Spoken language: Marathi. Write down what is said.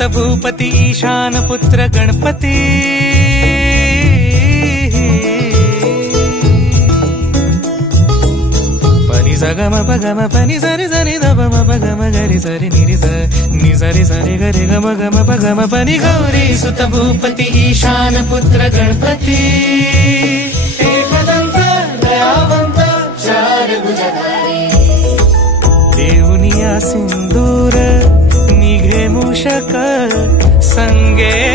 सुत भूपती ईशान पुत्र गणपती पनी सगम पगम पनी सरि सरि दम पगम गरि सरि निरि नि सरि सरि गरि गम गम पगम पनी गौरी सुत भूपती ईशान पुत्र गणपती एकदंत दयावंत चार भुजधारी देऊनिया सिंदूर निघे मूषक संगे